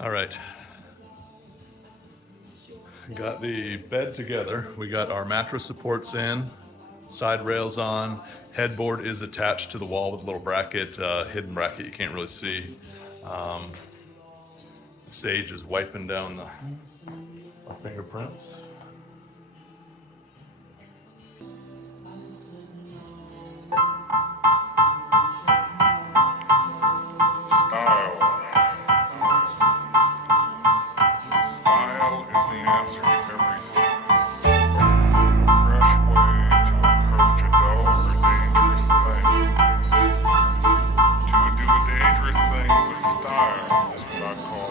All right. Got the bed together. We got our mattress supports in, side rails on. Headboard is attached to the wall with a little bracket, hidden bracket you can't really see. Sage is wiping down our fingerprints. Style. Style is the answer to everything. A fresh way to approach a dull or dangerous thing. To do a dangerous thing with style is what I call